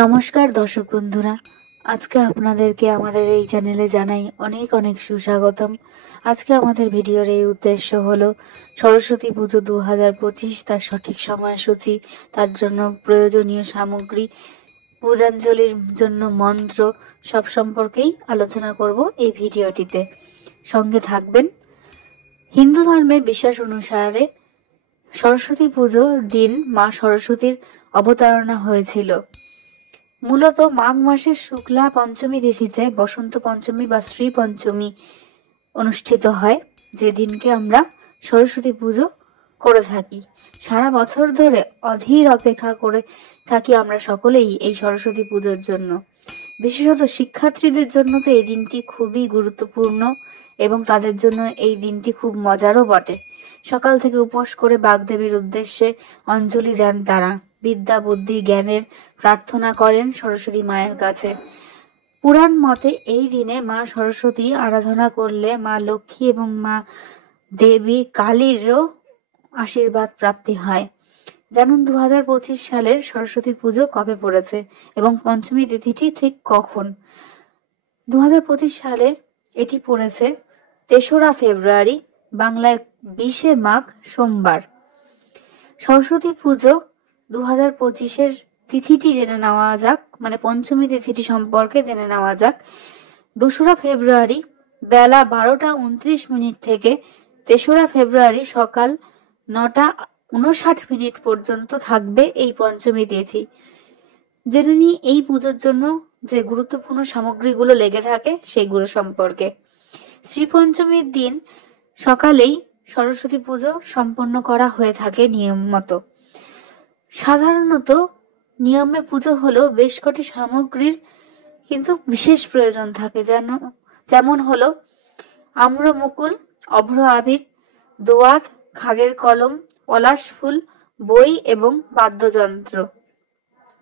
নমস্কার দর্শক বন্ধুরা, আজকে আপনাদেরকে আমাদের এই চ্যানেলে জানাই অনেক অনেক সুস্বাগতম। আজকে আমাদের ভিডিওর এই উদ্দেশ্য হলো সরস্বতী পুজো 2025 তার সঠিক সময়সূচি, তার জন্য প্রয়োজনীয় সামগ্রী, পূজাঞ্জলির জন্য মন্ত্র সব সম্পর্কেই আলোচনা করব এই ভিডিওটিতে। সঙ্গে থাকবেন। হিন্দু ধর্মের বিশ্বাস অনুসারে সরস্বতী পুজোর দিন মা সরস্বতীর অবতারণা হয়েছিল। মূলত মাঘ মাসের শুক্লা পঞ্চমী তিথিতে বসন্ত পঞ্চমী বা শ্রী পঞ্চমী অনুষ্ঠিত হয়, যে দিনকে আমরা সরস্বতী পুজো করে থাকি। সারা বছর ধরে অধীর অপেক্ষা করে থাকি আমরা সকলেই এই সরস্বতী পুজোর জন্য। বিশেষত শিক্ষার্থীদের জন্য তো এই দিনটি খুবই গুরুত্বপূর্ণ এবং তাদের জন্য এই দিনটি খুব মজারও বটে। সকাল থেকে উপোস করে বাগদেবীর উদ্দেশ্যে অঞ্জলি দেন তারা, বিদ্যা বুদ্ধি জ্ঞানের প্রার্থনা করেন সরস্বতী মায়ের কাছে। পুরাণ মতে এই দিনে মা সরস্বতী আরাধনা করলে মা লক্ষ্মী এবং মা দেবী কালীরও আশীর্বাদ প্রাপ্তি হয়। জানুন 2025 সালের সরস্বতী পুজো কবে পড়েছে এবং পঞ্চমী তিথিটি ঠিক কখন? 2025 সালে এটি পড়েছে 3রা ফেব্রুয়ারি, বাংলায় 20শে মাঘ, সোমবার। সরস্বতী পুজো 2025-এর তিথিটি জেনে নেওয়া যাক, মানে পঞ্চমী তিথিটি সম্পর্কে জেনে নেওয়া যাক। 2রা ফেব্রুয়ারি বেলা 12:29 থেকে 3রা ফেব্রুয়ারি সকাল 9:59 পর্যন্ত থাকবে এই পঞ্চমী তিথি। জেনে নিই এই পুজোর জন্য যে গুরুত্বপূর্ণ সামগ্রীগুলো লেগে থাকে সেইগুলো সম্পর্কে। শ্রী পঞ্চমীর দিন সকালেই সরস্বতী পুজো সম্পন্ন করা হয়ে থাকে নিয়ম মতো। সাধারণত নিয়মে পুজো হলেও বেশ কটি সামগ্রীর কিন্তু বিশেষ প্রয়োজন থাকে, যেমন হলো আম্রমুকুল, অভ্র আবির, দোয়াত, খাগের কলম, পলাশ ফুল, বই এবং বাদ্যযন্ত্র।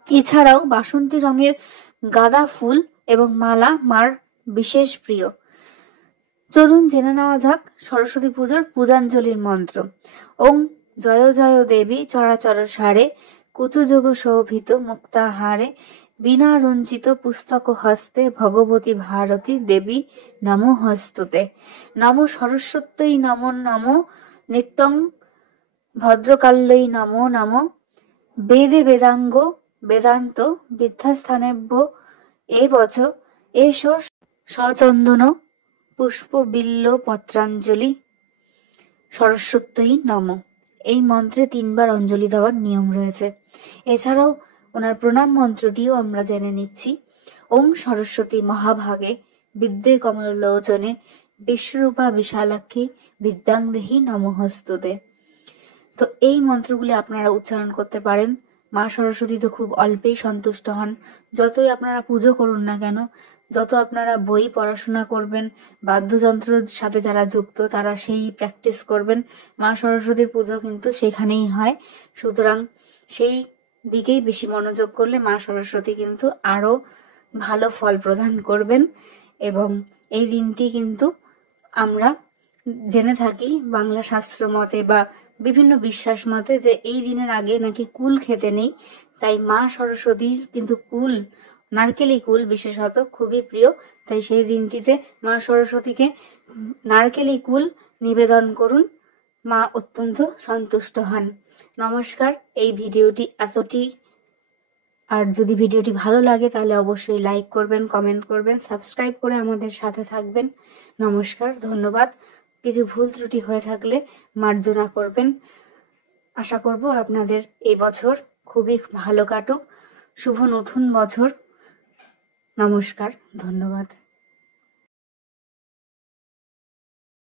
এছাড়াও বাসন্তী রঙের গাঁদা ফুল এবং মালা মার বিশেষ প্রিয়। চলুন জেনে নেওয়া যাক সরস্বতী পুজোর পূজাঞ্জলির মন্ত্র। ওং জয় জয় দেবী চরাচর সারে, কুচযোগ শোভিত মুক্তাহারে, বীণা রঞ্জিত পুস্তক হস্তে, ভগবতী ভারতী দেবী নমো হস্তুতে। নমো সরস্বত্যই নমো নমো, নিত্যং ভদ্রকাল্যই নমো নমো, বেদে বেদাঙ্গ বেদান্ত বিদ্যাস্থানেভ্য এবচ এষ সচন্দন পুষ্প বিল্ল পত্রাঞ্জলি সরস্বত্যই নমঃ। এই মন্ত্রে 3বার অঞ্জলি দেওয়ার নিয়ম রয়েছে। এছাড়াও ওনার প্রণাম মন্ত্রটিও আমরা জেনে নিচ্ছি। ওম সরস্বতী মহাভাগে বিদ্যে কমলোচনে, বিশ্বরূপা বিশালাক্ষী বিদ্যাং দেহি নমঃস্তুতে। তো এই মন্ত্রগুলি আপনারা উচ্চারণ করতে পারেন। মা সরস্বতী তো খুব অল্পেই সন্তুষ্ট হন। যতই আপনারা পুজো করুন না কেন, যত আপনারা বই পড়াশোনা করবেন, বাদ্যযন্ত্রের সাথে যারা যুক্ত তারা সেই প্র্যাকটিস করবেন, মা সরস্বতীর পুজো কিন্তু সেখানেই হয়। সুতরাং সেই দিকেই বেশি মনোযোগ করলে মা সরস্বতী কিন্তু আরো ভালো ফল প্রদান করবেন। এবং এই দিনটি কিন্তু আমরা জেনে থাকি বাংলা শাস্ত্র মতে বা বিভিন্ন বিশ্বাস মতে যে এই দিনের আগে নাকি কুল খেতে নেই। তাই মা সরস্বতীর কিন্তু কুল, নারকেলি কুল বিশেষত খুবই প্রিয়। তাই সেই দিনটিতে মা সরস্বতীকে নারকেলি কুল নিবেদন করুন, মা অত্যন্ত সন্তুষ্ট হন। নমস্কার, এই ভিডিওটি এতটি। আর যদি ভিডিওটি ভালো লাগে তাহলে অবশ্যই লাইক করবেন, কমেন্ট করবেন, সাবস্ক্রাইব করে আমাদের সাথে থাকবেন। নমস্কার, ধন্যবাদ। কিছু ভুল ত্রুটি হয়ে থাকলে মার্জনা করবেন। আশা করব আপনাদের এই বছর খুবই ভালো কাটুক। শুভ নতুন বছর। নমস্কার, ধন্যবাদ।